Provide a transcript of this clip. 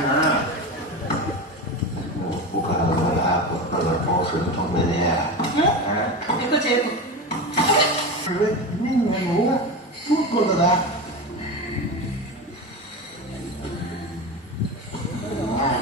나는 뭐가 그걸 보수는 동네야. 응? 이거 제일 왜 니는 뭐가 죽을 거다. 아,